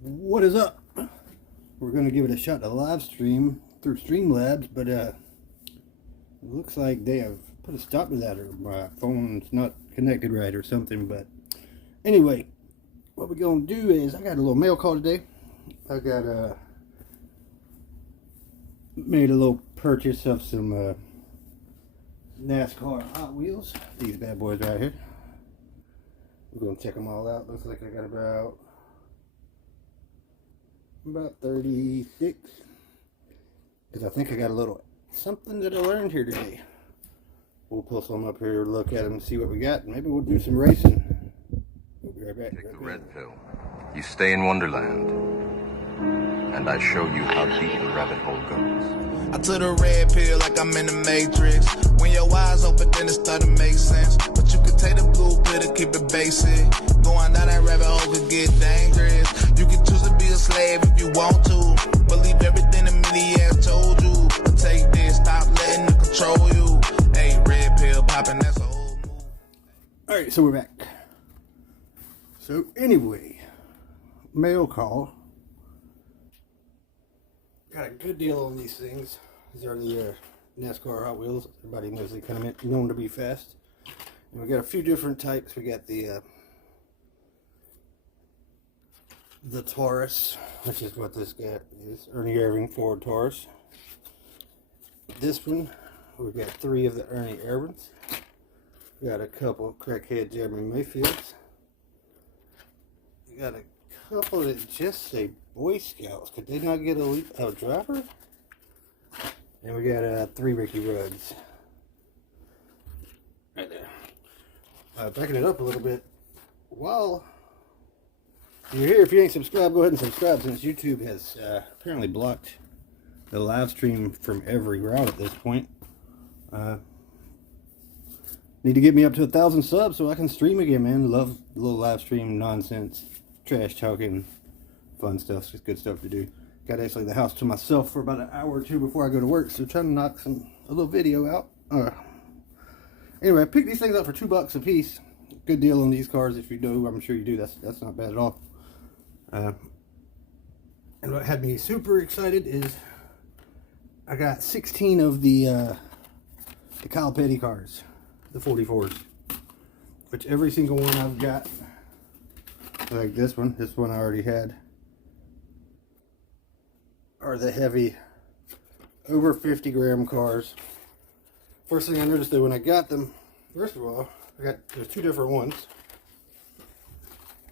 What is up? We're going to give it a shot to live stream through Streamlabs, but it looks like they have put a stop to that, or my phone's not connected right or something. But anyway, what we're going to do is I got a little mail call today. I got made a little purchase of some NASCAR Hot Wheels. These bad boys right here. We're going to check them all out. Looks like I got about 36, because I think I got a little something that I learned here today. We'll pull some up here, look at them, and see what we got, and maybe we'll do some racing. We'll be right back. Take the red pill. You stay in Wonderland, and I show you how deep the rabbit hole goes. I took the red pill like I'm in the Matrix. When your eyes open, then it start to make sense. But you can take the blue pill to keep it basic. Going down that rabbit hole could get dangerous. You can choose to be a slave if you want to. Believe everything the media has told you. But take this, stop letting it control you. Hey, red pill popping, that's a whole move. Alright, so we're back. So anyway, mail call. Got a good deal on these things. These are the NASCAR Hot Wheels. Everybody knows they kind of known to be fast. And we got a few different types. We got the Taurus, which is what this guy is. Ernie Irving Ford Taurus. This one, we've got 3 of the Ernie Irvins. We got a couple crackhead Jeremy Mayfields. We got a couple that just say Boy Scouts. Could they not get a driver? And we got 3 Ricky Ruggs. Right there. Backing it up a little bit. While you're here, if you ain't subscribed, go ahead and subscribe, since YouTube has apparently blocked the live stream from every route at this point. Need to get me up to 1,000 subs so I can stream again, man. Love a little live stream nonsense, trash talking, fun stuff. It's just good stuff to do. Got actually the house to myself for about an hour or two before I go to work, so trying to knock a little video out. Anyway, I picked these things up for $2 a piece. Good deal on these cars. If you do, I'm sure you do. That's not bad at all. And what had me super excited is I got 16 of the Kyle Petty cars, the 44s, which every single one I've got, like this one I already had, are the heavy over 50 gram cars. First thing I noticed though when I got them, first of all, there's 2 different ones.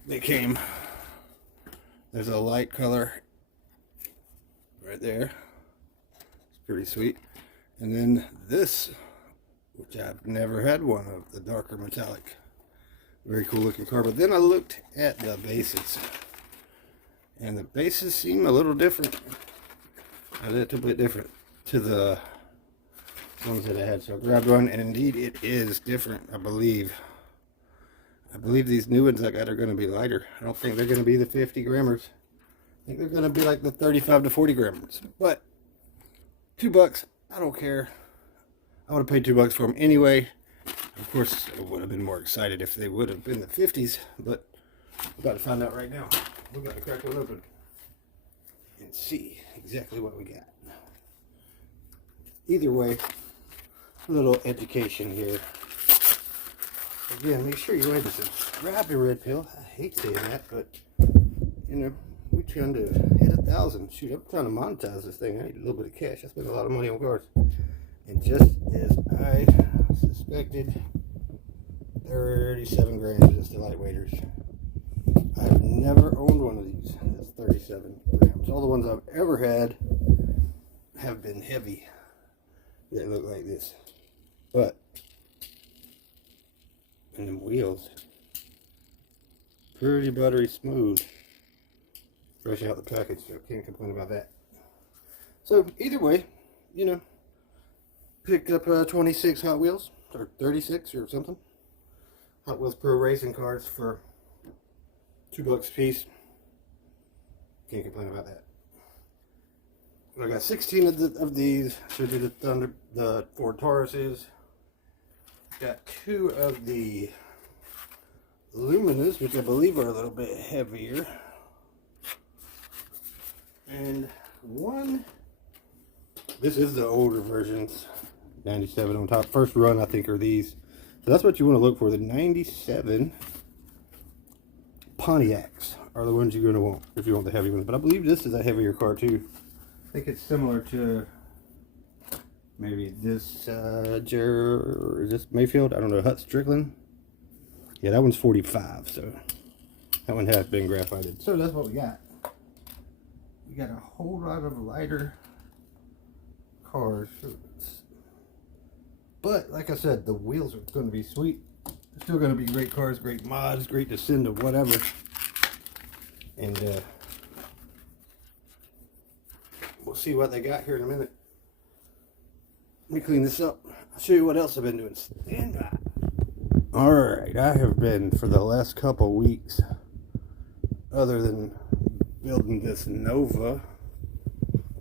They came, there's a light color right there. It's pretty sweet. And then this, which I've never had one of, the darker metallic. Very cool looking car. But then I looked at the bases, and the bases seem a little different. A little bit different to the ones that I had. So I grabbed one, and indeed it is different, I believe. I believe these new ones I got are going to be lighter. I don't think they're going to be the 50 grammers. I think they're going to be like the 35 to 40 grammers. But $2, I don't care. I would have paid $2 for them anyway. Of course, I would have been more excited if they would have been the 50s, but we're about to find out right now. We're about to crack one open and see exactly what we got. Either way, a little education here. Again, make sure you go ahead and subscribe to Red Pill. I hate saying that, but you know, we're trying to hit 1,000. Shoot, I'm trying to monetize this thing. I need a little bit of cash. I spent a lot of money on cars. And just as I suspected, 37 grams just the lightweighters. I've never owned one of these. That's 37 grams. All the ones I've ever had have been heavy. They look like this. But, and them wheels, pretty buttery smooth. Fresh out the package, so can't complain about that. So, either way, you know, picked up 26 Hot Wheels, or 36 or something. Hot Wheels Pro Racing cars for $2 a piece. Can't complain about that. I got 16 of these. So do the Ford Tauruses. Got 2 of the Luminas, which I believe are a little bit heavier. And one, this is the older versions, 97 on top. First run, I think, are these. So that's what you want to look for. The 97 Pontiacs are the ones you're going to want if you want the heavy ones. But I believe this is a heavier car too. I think it's similar to maybe this is this Mayfield? I don't know. Hut Strickland. Yeah, that one's 45. So that one has been graphited. So that's what we got. We got a whole lot of lighter cars. But like I said, the wheels are going to be sweet. They're still going to be great cars, great mods, great to send to whatever. And we'll see what they got here in a minute. Let me clean this up. I'll show you what else I've been doing. Stand by. Alright, I have been for the last couple weeks, other than building this Nova,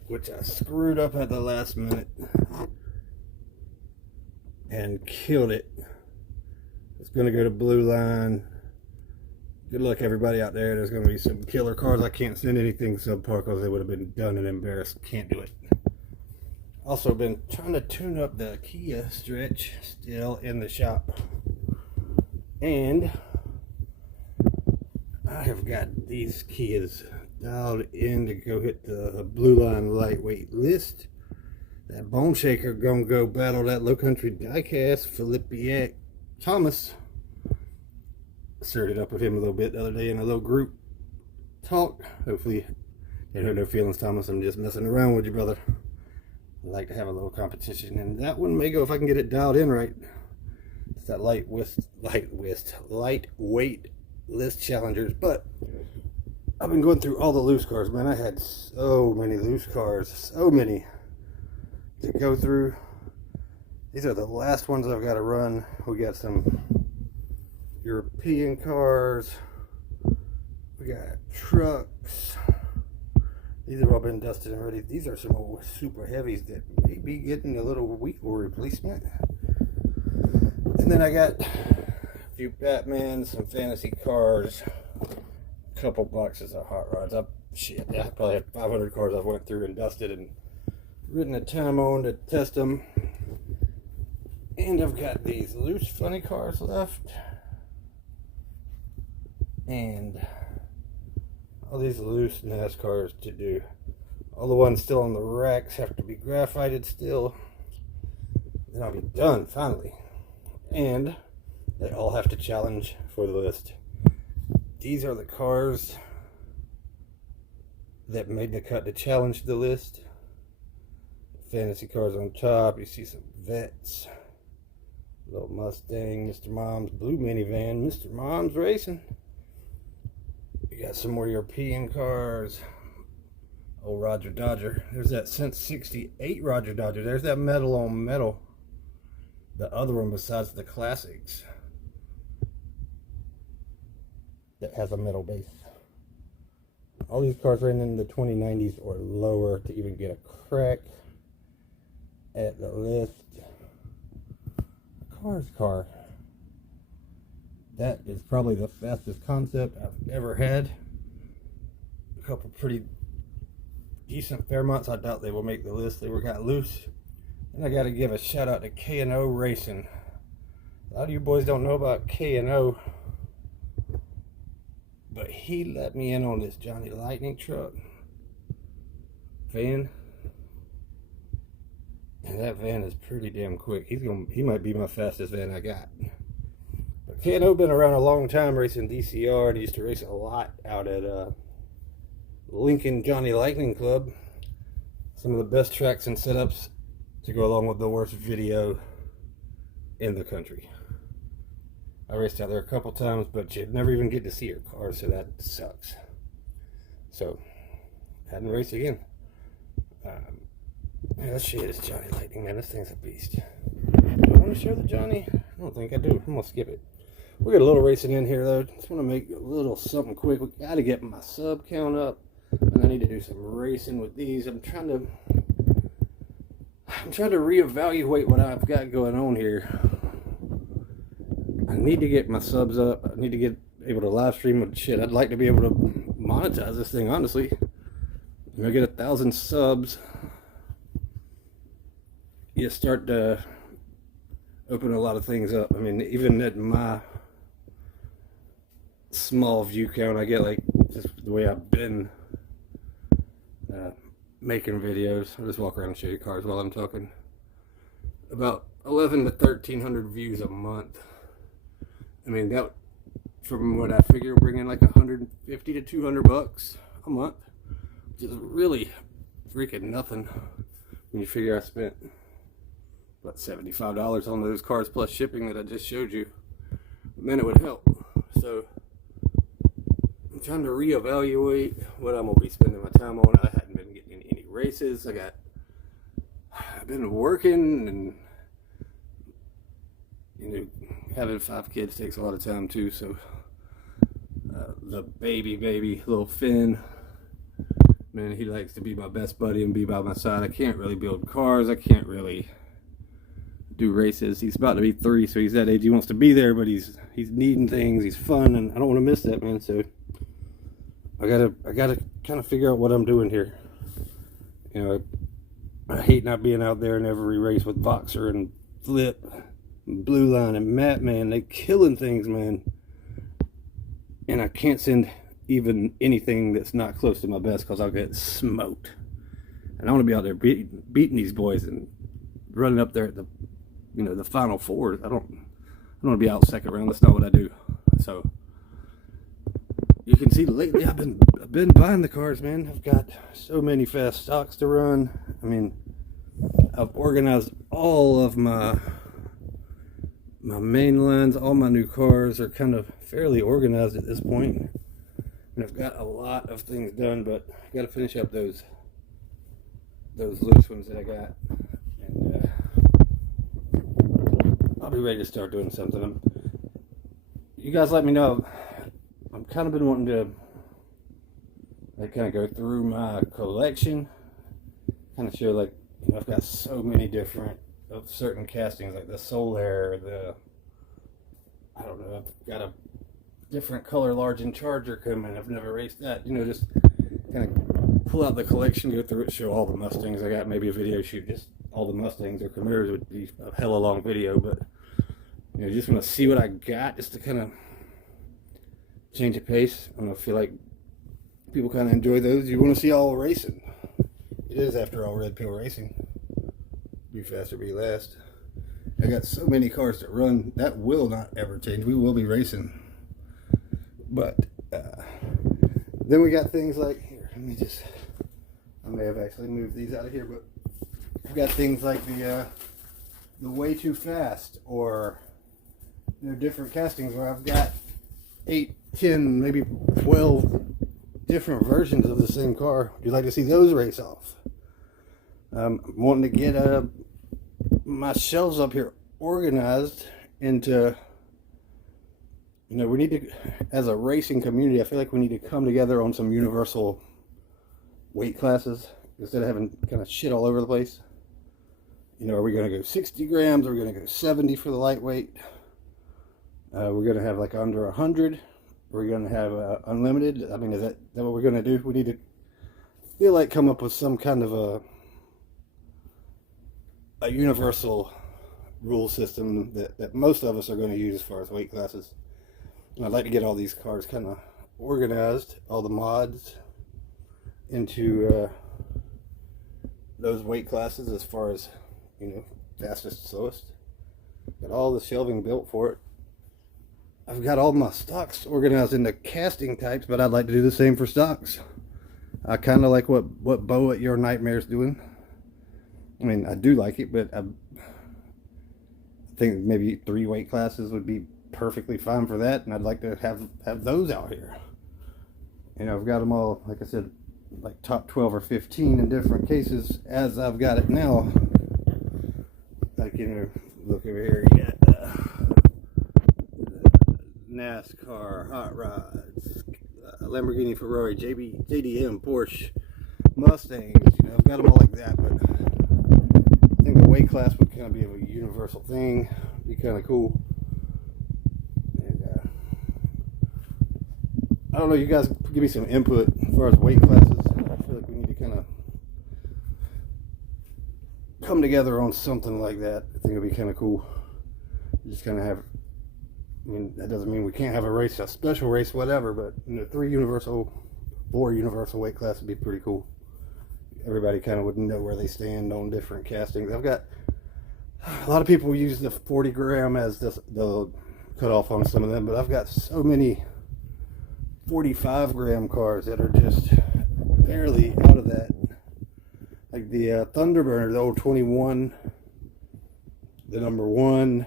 which I screwed up at the last minute and killed it. It's going to go to Blue Line. Good luck everybody out there. There's going to be some killer cars. I can't send anything subpar because they would have been done and embarrassed. Can't do it. Also been trying to tune up the Kia Stretch, still in the shop. And I have got these Kias dialed in to go hit the Blue Line lightweight list. That Bone Shaker gonna go battle that Low Country diecast Philippiac Thomas. Started up with him a little bit the other day in a little group talk. Hopefully you hurt no feelings, Thomas. I'm just messing around with you, brother. I like to have a little competition, and that one may go if I can get it dialed in right. It's that lightweight list challengers. But I've been going through all the loose cars, man. I had so many loose cars, so many to go through. These are the last ones I've got to run. We got some European cars, we got trucks. These have all been dusted and ready. These are some old super heavies that may be getting a little wheel replacement. And then I got a few Batmans, some fantasy cars, a couple boxes of hot rods. I probably had 500 cars I've went through and dusted and written a time on to test them. And I've got these loose funny cars left. And all these loose NASCARs to do. All the ones still on the racks have to be graphited still. Then I'll be done finally. And they all have to challenge for the list. These are the cars that made the cut to challenge the list. Fantasy cars on top. You see some vets. Little Mustang, Mr. Mom's blue minivan, Mr. Mom's Racing. We got some more European cars. Old Roger Dodger. There's that since '68 Roger Dodger. There's that metal on metal. The other one besides the classics that has a metal base. All these cars ran in the 2090s or lower to even get a crack at the list. Car. That is probably the fastest concept I've ever had. A couple pretty decent Fairmonts. I doubt they will make the list. They were got loose. And I got to give a shout out to K&O Racing. A lot of you boys don't know about K&O, but he let me in on this Johnny Lightning truck van. And that van is pretty damn quick. He might be my fastest van I got. But K&O been around a long time racing DCR, and he used to race a lot out at Lincoln Johnny Lightning Club. Some of the best tracks and setups to go along with the worst video in the country. I raced out there a couple times, but you'd never even get to see your car, so that sucks. So, hadn't raced again. Yeah, let's show you this Johnny Lightning, man. This thing's a beast. Do I want to show the Johnny? I don't think I do. I'm going to skip it. We got a little racing in here, though. Just want to make a little something quick. We got to get my sub count up, and I need to do some racing with these. I'm trying to reevaluate what I've got going on here. I need to get my subs up. I need to get able to live stream with shit. I'd like to be able to monetize this thing, honestly. When I get 1,000 subs, you start to open a lot of things up. I mean, even at my small view count, I get, like, just the way I've been making videos. I'll just walk around and show you cars while I'm talking. About 11 to 1,300 views a month. I mean, that, from what I figure, bring in like 150 to 200 bucks a month, which is really freaking nothing when you figure I spent about $75 on those cars plus shipping that I just showed you. But man, it would help. So I'm trying to reevaluate what I'm gonna be spending my time on. I hadn't been getting any races. I've been working, and you know, having 5 kids takes a lot of time too. So the baby little Finn, man, he likes to be my best buddy and be by my side. I can't really build cars. I can't really do races. He's about to be 3, so he's that age. He wants to be there, but he's needing things. He's fun, and I don't want to miss that, man. So I gotta kind of figure out what I'm doing here. You know, I hate not being out there in every race with Voxer and Flip and Blue Line and Matt, man. They killing things, man. And I can't send even anything that's not close to my best because I'll get smoked. And I want to be out there beating these boys and running up there at the, you know, the final 4. I don't want to be out second round. That's not what I do. So you can see lately I've been buying the cars, man. I've got so many fast stocks to run. I mean, I've organized all of my main lines. All my new cars are kind of fairly organized at this point. And I've got a lot of things done, but I got to finish up those loose ones that I got. And I'll be ready to start doing something. You guys let me know. I'm kind of been wanting to kind of go through my collection, kind of show, like, you know, I've got so many different of certain castings, like the Solar, I don't know, I've got a different color large and Charger coming. I've never raced that. You know, just kind of pull out the collection, go through it, show all the Mustangs I got. Maybe a video shoot, just all the Mustangs or Camaros would be a hella long video, but you know, just want to see what I got, just to kind of change the pace. I don't feel like people kind of enjoy those. You want to see all racing. It is, after all, Red Pill Racing. Be fast or be last. I got so many cars to run. That will not ever change. We will be racing. But then we got things like, here, let me just, I may have actually moved these out of here, but we've got things like the Way Too Fast, or, you know, different castings where I've got 8, 10, maybe 12 different versions of the same car. Would you like to see those race off? I'm wanting to get my shelves up here organized into, you know, we need to, as a racing community, I feel like we need to come together on some universal weight classes instead of having kind of shit all over the place. You know, are we going to go 60 grams? Are we going to go 70 for the lightweight? We're going to have like under 100. We're going to have unlimited. I mean, is that what we're going to do? We need to, feel like, come up with some kind of a universal rule system that most of us are going to use as far as weight classes. And I'd like to get all these cars kind of organized, all the mods, into those weight classes as far as, you know, fastest, slowest. Got all the shelving built for it. I've got all my stocks organized into casting types, but I'd like to do the same for stocks. I kind of like what Bo at Your Nightmare's doing. I mean, I do like it, but I think maybe 3 weight classes would be perfectly fine for that, and I'd like to have those out here. You know, I've got them all, like I said, like top 12 or 15 in different cases as I've got it now. Like, you know, look over here, you got NASCAR, Hot Rods, Lamborghini, Ferrari, JDM, Porsche, Mustangs. You know, I've got them all like that, but I think the weight class would kind of be a universal thing. Be kind of cool. And I don't know, you guys give me some input as far as weight classes. I feel like we need to kind come together on something like that. I think it'd be kind of cool. Just kind of have, I mean, that doesn't mean we can't have a race, a special race, whatever, but you know, 4 universal weight class would be pretty cool. Everybody kind of would know where they stand on different castings. I've got a lot of people use the 40 gram as the cutoff on some of them, but I've got so many 45 gram cars that are just barely out of that. Like the Thunderbird, the old 21, the number 1,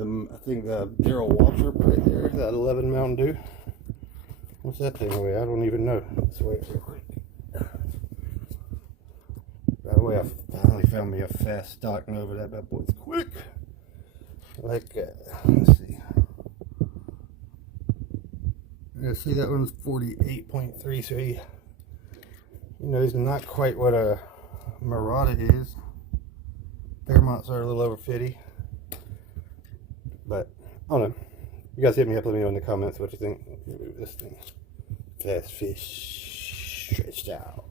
I think the Gerald Waltrip right there, that 11 Mountain Dew. What's that thing weigh? I don't even know. Let's weigh it real quick. By the way, I finally found me a fast stock Nova. That bad boy's quick. Like, let's see. See, that one's 48.3, so he, you know, he's not quite what a Murata is. Fairmonts are a little over 50. But, I don't know. You guys hit me up, let me know in the comments what you think. Move this thing. Fast fish stretched out.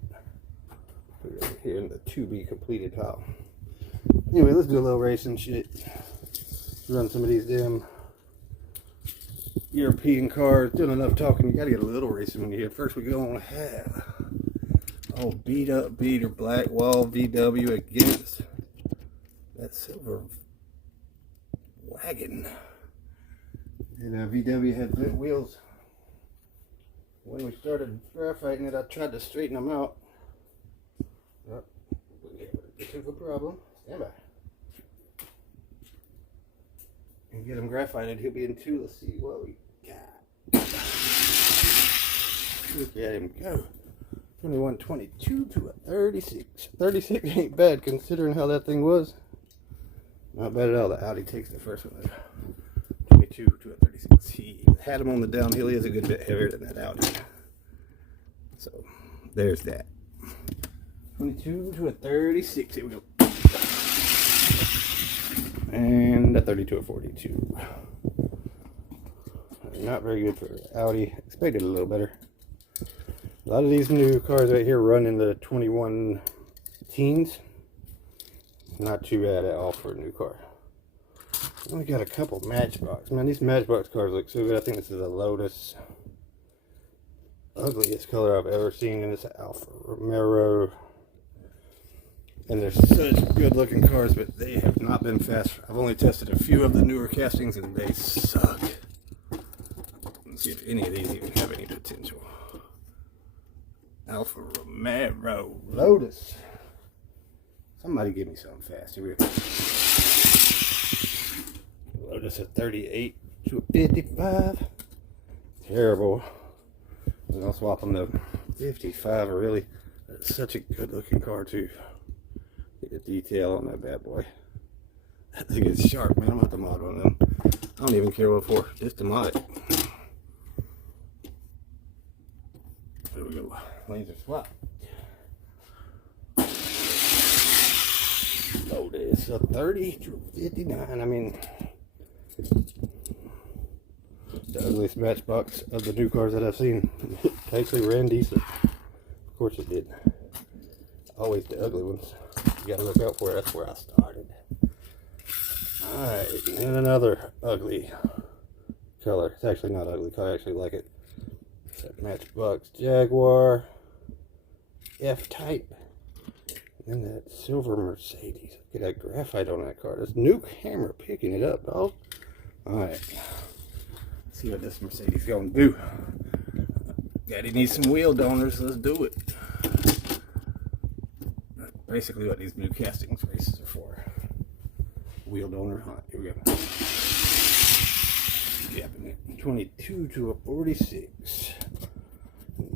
Put it over here in the to be completed pile. Anyway, let's do a little racing shit. Run some of these damn European cars. Doing enough talking, you gotta get a little racing when you get. First, we go on have beat up beater black wall VW against that silver wagon. And VW had bent wheels. When we started graphiting it, I tried to straighten them out. Oh, this is a problem. Stand by. And get him graphited, he'll be in 2. Let's see what we got. Look at him go. 2122 to a 36. 36 ain't bad considering how that thing was. Not bad at all. The Audi takes the first one. 22 to a 36. He had him on the downhill. He is a good bit heavier than that Audi. So there's that. 22 to a 36. Here we go. And a 30 to a 42. Not very good for Audi. Expected a little better. A lot of these new cars right here run in the 21 teens. Not too bad at all for a new car. We got a couple Matchbox. Man, these Matchbox cars look so good. I think this is a Lotus. Ugliest color I've ever seen, and it's an Alfa Romero. And they're such good looking cars, but they have not been fast. I've only tested a few of the newer castings and they suck. Let's see if any of these even have any potential. Alfa Romero Lotus. Somebody give me something fast. Here we go. Lotus at 38 to 55. Terrible. And I'll swap them to 55. Really, that's such a good looking car too. Get the detail on that bad boy. That thing is sharp, man. I'm about to mod one of them. I don't even care what for, just to mod it. There we go. Laser swap. Lotus a 30 to 59. I mean, the ugliest Matchbox of the new cars that I've seen. It actually ran decent. Of course it did. Always the ugly ones. You gotta look out for it. That's where I started. Alright, and another ugly color. It's actually not ugly color. I actually like it. It's that Matchbox Jaguar F-Type. And that silver Mercedes. Look at that graphite on that car. This new camera picking it up, dog. Alright. Let's see what this Mercedes gonna do. Daddy needs some wheel donors. Let's do it. That's basically what these new castings races are for. Wheel donor hunt. Here we go. Japping it. 22 to a 46.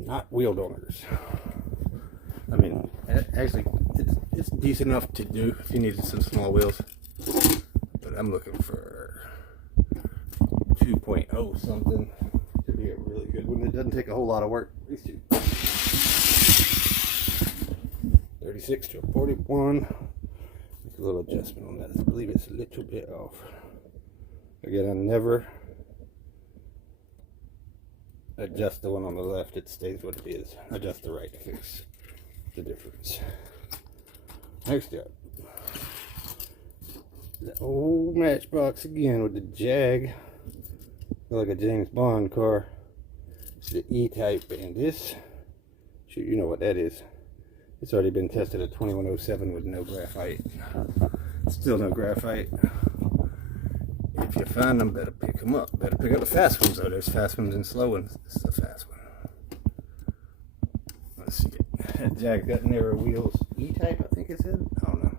Not wheel donors. I mean, actually, it's decent enough to do if you needed some small wheels. But I'm looking for 2.0 something to be a really good one. It doesn't take a whole lot of work. These two. 36 to a 41. Make a little adjustment on that. I believe it's a little bit off. Again, I never adjust the one on the left. It stays what it is. Adjust the right to fix the difference. Next up, the old Matchbox again with the Jag. Feel like a James Bond car. It's the E-Type, and this, shoot, you know what that is. It's already been tested at 2107 with no graphite. Still no graphite. If you find them, better pick them up. Better pick up the fast ones, though. There's fast ones and slow ones. This is the fast one. Let's see it. That Jag got narrow wheels. E-Type, I think it said. I don't know.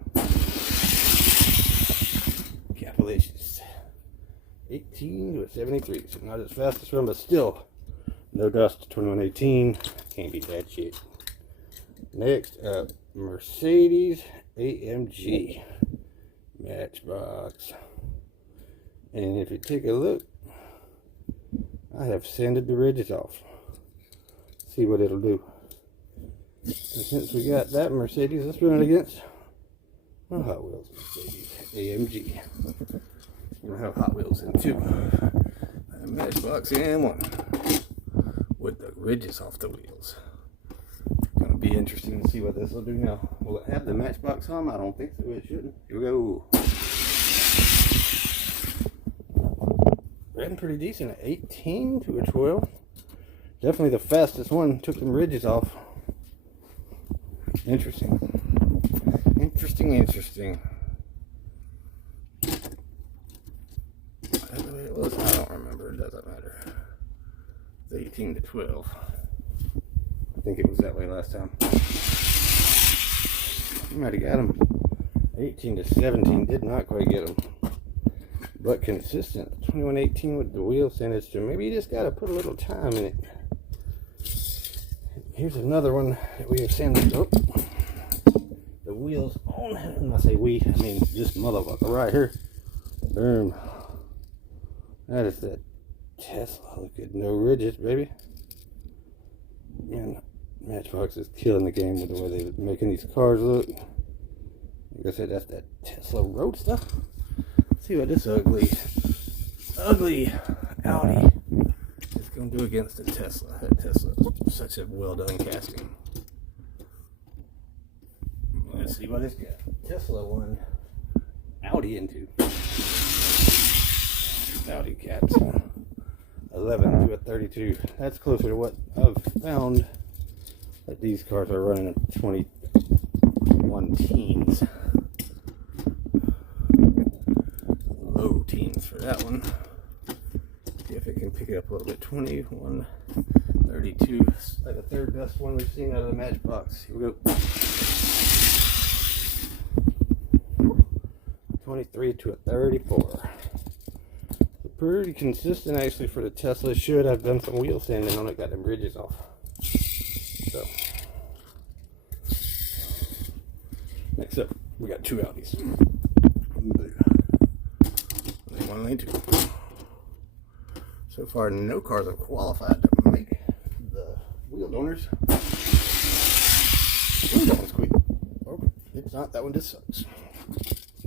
Calculations. 18 to a 73. So not as fast as one, but still. No dust. 2118. Can't beat that shit. Next up, Mercedes AMG Matchbox. And if you take a look, I have sanded the ridges off. See what it'll do. And since we got that Mercedes, let's run it against a Hot Wheels Mercedes AMG. We're gonna have Hot Wheels in too. A Matchbox AM1 with the ridges off the wheels. Gonna be interesting to see what this will do now. Will it have the Matchbox on? I don't think so. It shouldn't. Here we go. Ran pretty decent at 18 to a 12. Definitely the fastest one. Took some ridges off. Interesting. Interesting. That's the way it was. I don't remember. It doesn't matter. It's 18 to 12. I think it was that way last time. You might have got him. 18 to 17. Did not quite get him. But consistent. 2118 with the wheel sandage. So maybe you just got to put a little time in it. Here's another one that we have sanded up. The wheels on. When I say we, I mean this motherfucker right here. Boom. That is that Tesla. Look at no ridges, baby. Man, Matchbox is killing the game with the way they're making these cars look. Like I said, that's that Tesla Roadster. Let's see what this ugly Audi is going to do against the Tesla. That Tesla is such a well done casting. Let's see what it's got. Tesla won Audi into. Audi caps. 11 to a 32. That's closer to what I've found that these cars are running at 21 teens. Low teens for that one. See if it can pick it up a little bit. 21, 32. It's like the third best one we've seen out of the Matchbox. Here we go. 23 to a 34. Pretty consistent actually for the Tesla. Should have done some wheel sanding on it, got them ridges off. So next up, we got two Audis. Lane 1, lane 2. So far, no cars have qualified to make the wheel donors. Ooh, that one's quick. Oh, it's not. That one just sucks.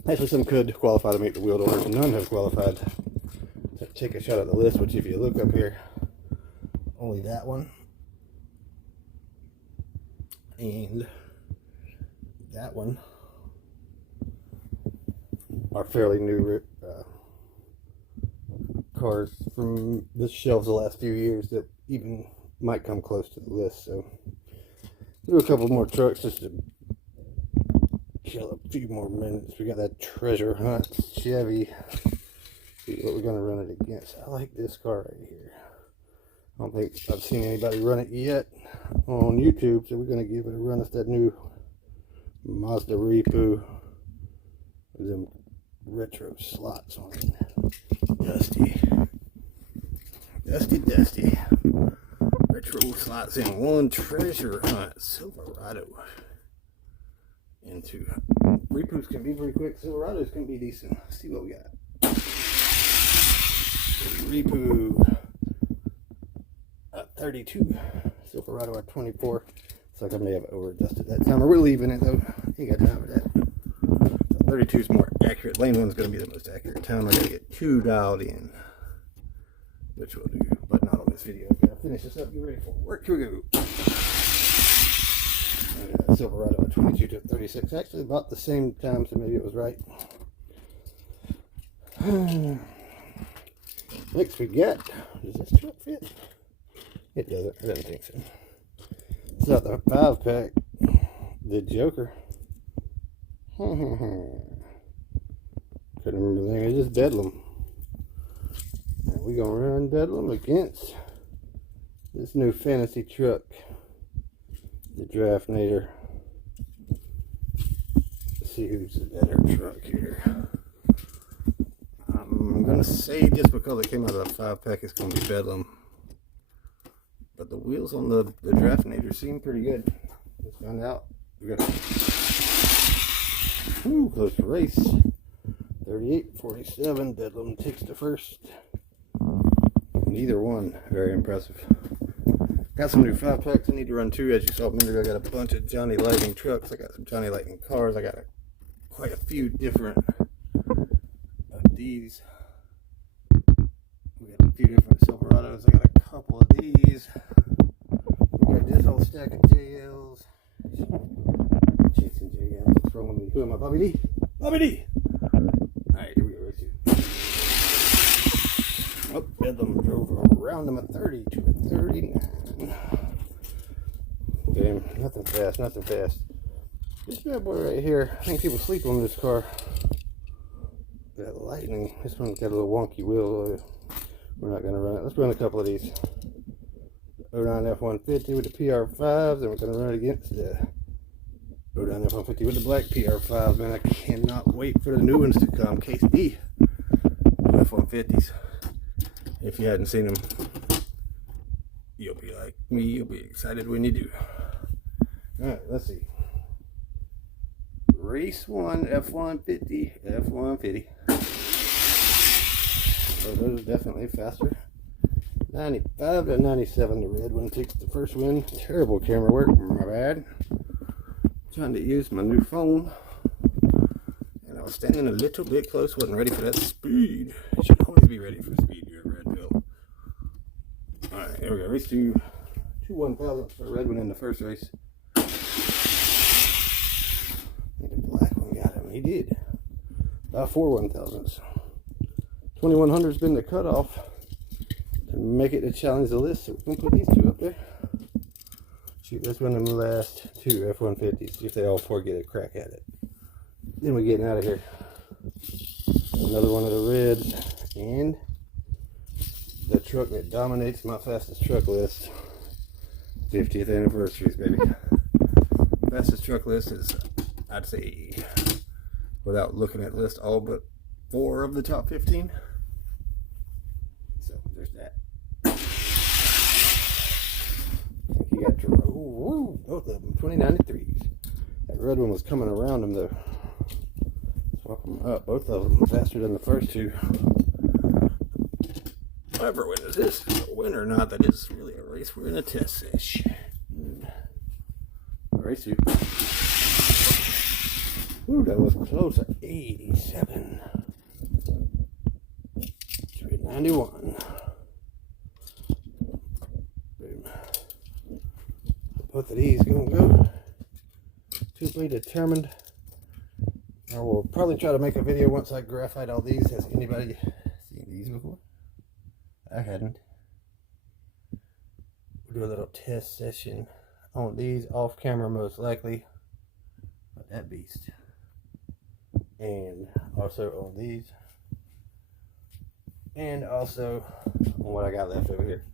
Actually, some could qualify to make the wheel donors. None have qualified. Take a shot at the list, which if you look up here, only that one and that one are fairly new cars from the shelves the last few years that even might come close to the list. So do a couple more trucks just to kill a few more minutes. We got that Treasure Hunt Chevy. See what we're going to run it against. I like this car right here. I don't think I've seen anybody run it yet on YouTube, so we're going to give it a run. It's that new Mazda Repo with them retro slots on it. Dusty. Retro slots in one. Treasure Hunt Silverado. Into Repos can be pretty quick. Silverados can be decent. Let's see what we got. Repo at 32, Silverado at 24. It's like I may have over adjusted that timer. We're leaving it though. You got time for that. So 32 is more accurate. Lane 1 is going to be the most accurate time. I got to get 2 dialed in, which we'll do, but not on this video. Gotta finish this up. Get ready for work. Here we go. Silverado at 22 to 36. Actually, about the same time, so maybe it was right. Next we got, does this truck fit? It doesn't. I didn't think so. It's not the 5-pack. The Joker. Couldn't remember the name. It's just Bedlam. And we're gonna run Bedlam against this new fantasy truck, the Draftnator. Let's see who's the better truck here. I'm gonna say just because it came out of the 5-pack, it's gonna be Bedlam. But the wheels on the Draftnator seem pretty good. Let's find out. We got close to race. 38-47. Bedlam takes the first. Neither one very impressive. Got some new 5-packs I need to run too. As you saw a minute ago, I got a bunch of Johnny Lightning trucks. I got some Johnny Lightning cars. I got quite a few different of these. We got a few different Silverados. I got a couple of these. We got this whole stack of JLs. Chasing JLs. What's wrong with me? Who am I? Bobby D? Bobby D! Alright, here we go. Race 2. Oh, Bedlam drove around them at 30 to 39. Damn, nothing fast, nothing fast. This bad boy right here, I think people sleep on this car. That Lightning, this one's got a little wonky wheel. We're not going to run it. Let's run a couple of these. 09 F-150 with the PR5s, and we're going to run it against the 09 F-150 with the black PR5s. Man, I cannot wait for the new ones to come. Case D F-150s. If you hadn't seen them, you'll be like me. You'll be excited when you do. Alright, let's see. Race 1 F-150. F-150. So those are definitely faster. 95 to 97. The red one takes the first win. Terrible camera work. My bad. Trying to use my new phone. And I was standing a little bit close. Wasn't ready for that speed. You should always be ready for speed. You're a red pill. Alright, here we go. Race 2. 2 1,000 for the red one in the first race. I think the black one got him. He did. About 4 1,000s. 2100's been the cutoff to make it to challenge the list. So we can put these two up there. Shoot, let's run them the last 2 F-150s. See if they all 4 get a crack at it. Then we're getting out of here. Another one of the reds. And the truck that dominates my fastest truck list. 50th anniversaries, baby. Fastest truck list is, I'd say, without looking at the list, all but 4 of the top 15. So there's that. He got both of them 2093s. That red one was coming around him though. Swap them up. Both of them faster than the first 2. Whatever win is this? Is a win or not? That is really a race. We're in a test session. Race 2. Ooh, that was close. 87. 91. Boom. Both of these gonna go. To be determined. I will probably try to make a video once I graphite all these. Has anybody seen these before? I hadn't. We'll do a little test session on these off camera, most likely. But that beast. And also on these. And also on what I got left over here.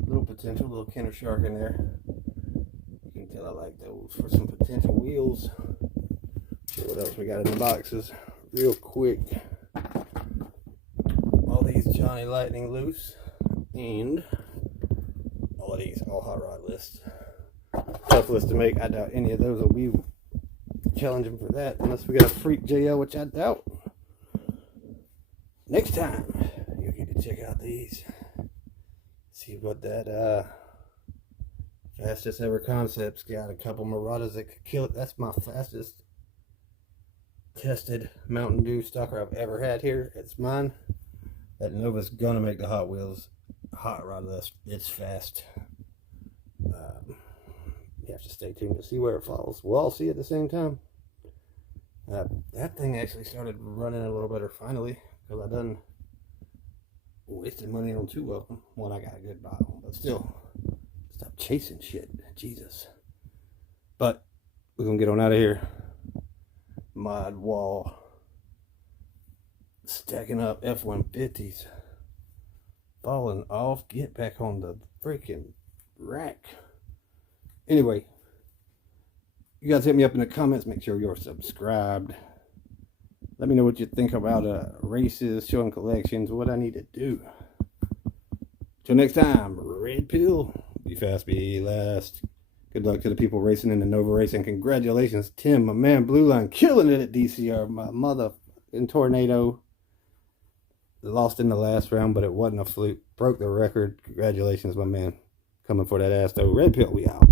Little potential, little Kenner Shark in there. You can tell I like those for some potential wheels. See what else we got in the boxes. Real quick. All these Johnny Lightning loose. And all of these, all hot rod lists. Tough list to make. I doubt any of those will be challenging for that. Unless we got a freak JL, which I doubt. Next time, you'll get to check out these. See what that fastest ever concept's got. A couple Marauders that could kill it. That's my fastest tested Mountain Dew stocker I've ever had here. It's mine. That Nova's gonna make the Hot Wheels hot rod list. It's fast. You have to stay tuned to see where it falls. We'll all see at the same time. That thing actually started running a little better finally, because I done wasted money on 2 of them. One I got a good buy on, but still, stop chasing shit. Jesus. But we're gonna get on out of here. Mod wall stacking up F-150s, falling off. Get back on the freaking rack. Anyway, you guys hit me up in the comments. Make sure you're subscribed. Let me know what you think about races, showing collections, what I need to do. Till next time, red pill. Be fast, be last. Good luck to the people racing in the Nova race, and congratulations, Tim, my man, Blue Line, killing it at DCR. My motherfucking tornado. Lost in the last round, but it wasn't a fluke. Broke the record. Congratulations, my man. Coming for that ass though. Red pill, we out.